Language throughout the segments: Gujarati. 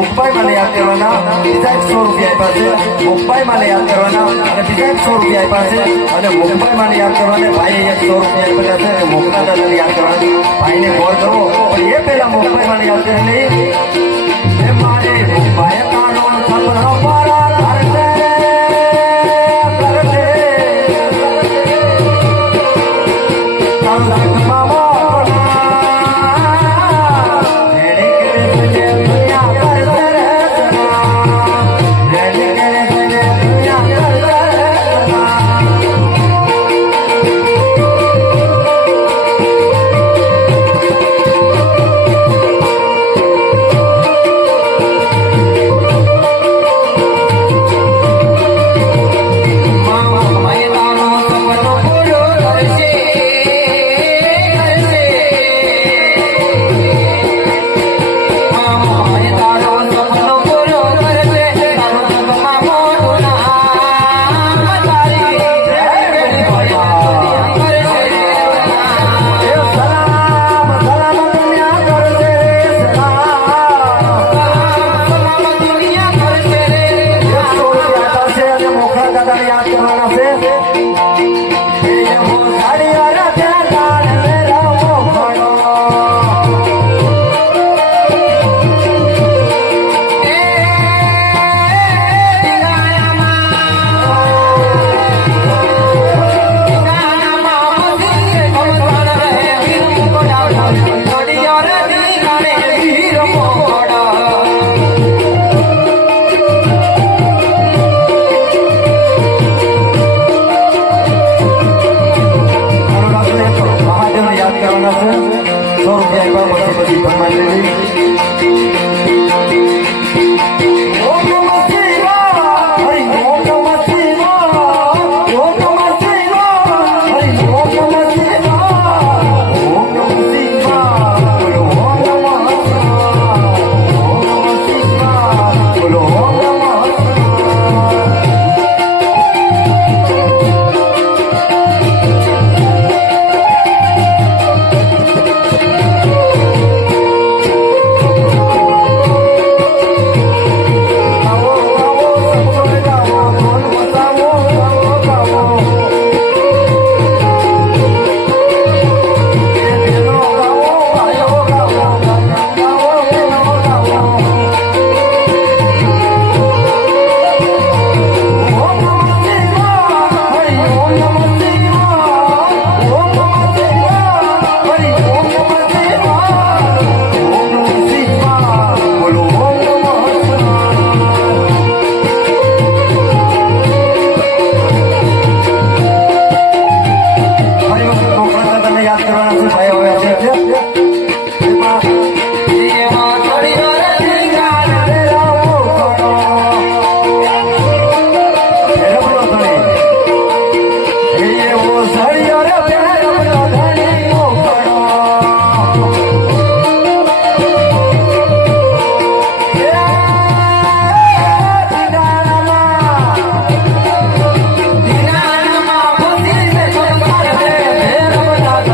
મુંબઈ મને યાદ કરવાના બીજા એક સો રૂપિયા આપ્યા છે મુંબઈ મને યાદ કરવાના અને બીજા એક સો રૂપિયા આપ્યા છે અને મુંબઈ મને યાદ કરવાના ભાઈ એક સો રૂપિયા આપ્યા છે અને મોકલા દાદાને યાદ કરવાની ભાઈને કોલ કરવો પણ એ પહેલા મુંબઈ મને યાદ કરે નહીં મારે મુંબઈ તારો સપનો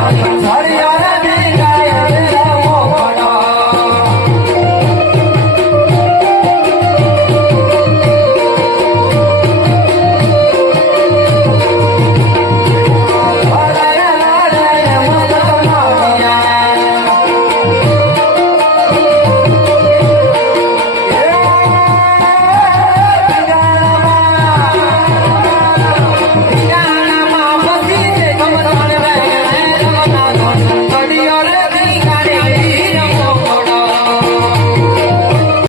Thank you.